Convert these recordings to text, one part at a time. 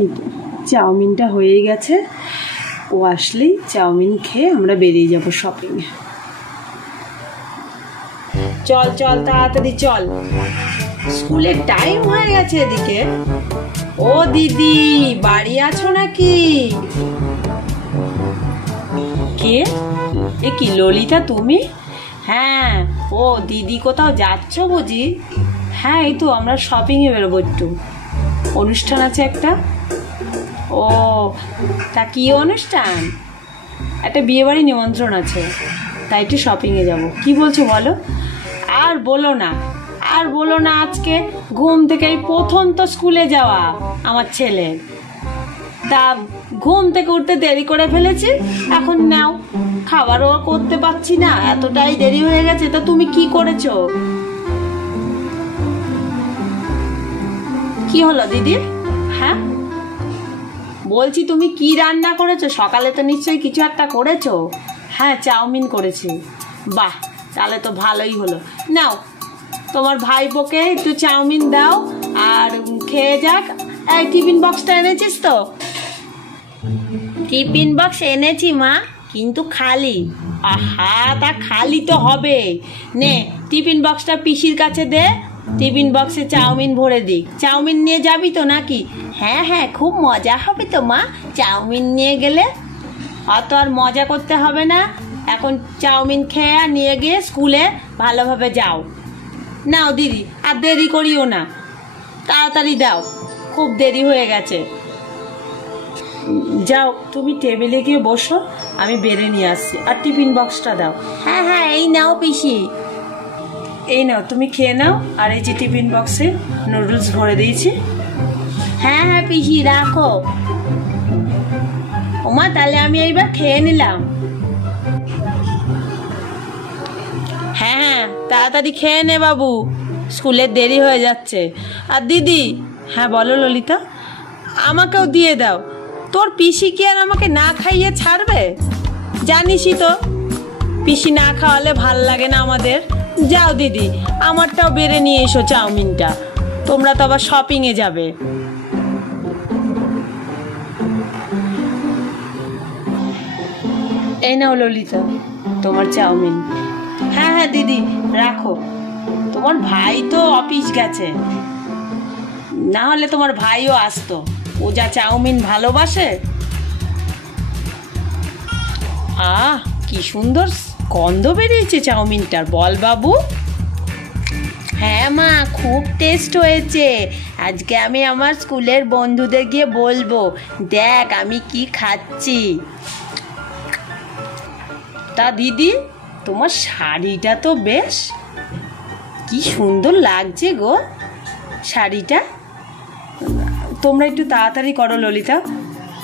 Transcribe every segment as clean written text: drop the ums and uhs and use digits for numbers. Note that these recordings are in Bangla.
এই তো চাউমিনটা হয়ে গেছে, ও আসলেই চাউমিন খেয়ে আমরা বেরিয়ে যাব শপিংয়ে। চল চল তাড়াতাড়ি চল, স্কুলের টাইম হয়ে গেছে এদিকে। ও দিদি, বাড়ি আছো নাকি? কে? এ কি ললিতা তুমি? হ্যাঁ, ও দিদি কোথাও যাচ্ছ বুঝি? হ্যাঁ, এই তো আমরা শপিংয়ে বেরোবো, একটু অনুষ্ঠান আছে একটা। ও তা কি অনুষ্ঠান? একটা বিয়েবাড়ি নিমন্ত্রণ আছে, তাই একটু শপিংয়ে যাব। কি বলছো বলো? আর বলো না, আর বলো না, আজকে ঘুম থেকে এই প্রথম তো স্কুলে যাওয়া আমার ছেলে, তা ঘুম থেকে উঠতে দেরি করে ফেলেছি। এখন নাও, খাবারও করতে পারছি না, এতটাই দেরি হয়ে গেছে। তা তুমি কি করেছো? কি হলো দিদি? হ্যাঁ বলছি, তুমি কি রান্না করেছো? সকালে তো নিশ্চয়ই কিছু একটা করেছো। হ্যাঁ, চাউমিন করেছি। বাহ, তাহলে তো ভালোই হলো। নাও, তোমার ভাইপোকে একটু চাউমিন দাও আর খেয়ে যাক। এই টিফিন বক্সটা এনেছিস তো? টিফিন বক্স এনেছি মা, কিন্তু খালি। আহা, তা খালি তো হবে। নে, টিফিন বক্সটা পিসির কাছে দে, টিফিন বক্সে চাউমিন ভরে দিক। চাউমিন নিয়ে যাবি তো নাকি? হ্যাঁ হ্যাঁ, খুব মজা হবে তো মা চাউমিন নিয়ে গেলে। অত আর মজা করতে হবে না, এখন চাউমিন খেয়ে নিয়ে গিয়ে স্কুলে ভালোভাবে যাও। নাও দিদি, আর দেরি করিও না, তাড়াতাড়ি দাও, খুব দেরি হয়ে গেছে। যাও, তুমি টেবিলে গিয়ে বসো, আমি বেড়ে নিয়ে আসছি। আর টিফিন বক্সটা দাও। হ্যাঁ হ্যাঁ, এই নাও পিসি, এই নাও, তুমি খেয়ে নাও। আর এই যে টিফিন বক্সে নুডলস ভরে দিয়েছি। হ্যাঁ হ্যাঁ পিসি, রাখো। ওমা, তাহলে আমি এইবার খেয়ে নিলাম। হ্যাঁ হ্যাঁ, তাড়াতাড়ি খেয়ে নে বাবু, স্কুলের দেরি হয়ে যাচ্ছে। আর দিদি, হ্যাঁ বলো ললিতা, আমাকেও দিয়ে দাও। তোর পিসি কি আর আমাকে না খাইয়ে ছাড়বে? জানিসই তো, পিসি না খাওয়ালে ভাল লাগে না আমাদের। যাও দিদি, আমারটাও বেড়ে নিয়ে এসো চাউমিনটা, তোমরা তো আবার শপিংয়ে যাবে। এই নাও ললিতা, তোমার চাউমিন। হ্যাঁ হ্যাঁ দিদি, রাখো। তোমার ভাই তো অফিস গেছে, না হলে তোমার ভাইও আসতো, ও যা চাউমিন ভালোবাসে। আহ, কি সুন্দর গন্ধ বেরিয়েছে চাউমিনটার, বল বাবু। হ্যাঁ মা, খুব টেস্ট হয়েছে। আজকে আমি আমার স্কুলের বন্ধুদের গিয়ে বলবো, দেখ আমি কি খাচ্ছি। তা দিদি, তোমার শাড়িটা তো বেশ, কি সুন্দর লাগছে গো শাড়িটা। তোমরা একটু তাড়াতাড়ি করো ললিতা,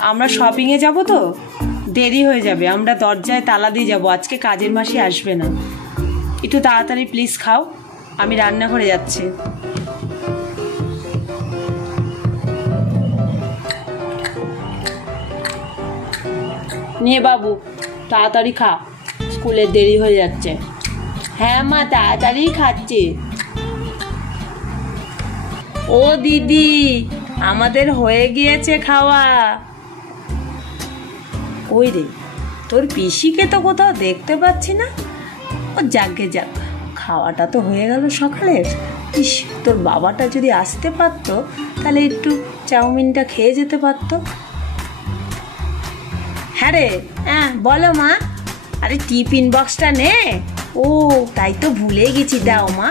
আমরা শপিংয়ে যাব তো দেরি হয়ে যাবে, আমরা দরজায় তালা দিয়ে যাব, আজকে কাজের মাসি আসবে না। একটু তাড়াতাড়ি প্লিজ খাও, আমি রান্নাঘরে যাচ্ছি। নিয়ে বাবু, তাড়াতাড়ি খা, স্কুলের দেরি হয়ে যাচ্ছে। হ্যাঁ মা, তাড়াতাড়ি খাচ্ছি। ও দিদি, আমাদের হয়ে গিয়েছে খাওয়া। ওই রে, তোর পিসিকে তো কোথাও দেখতে পাচ্ছি না। ও যাকে যাক, খাওয়াটা তো হয়ে গেল সকালের। ইস, তোর বাবাটা যদি আসতে পারতো তাহলে একটু চাউমিনটা খেয়ে যেতে পারতো। হ্যাঁ রে, হ্যাঁ বলো মা। আরে টিফিন বক্সটা নে। ও তাই তো ভুলে গেছি, দাও মা।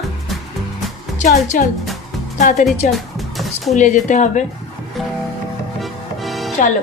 চল চল, তাড়াতাড়ি চল, স্কুলে যেতে হবে, চলো।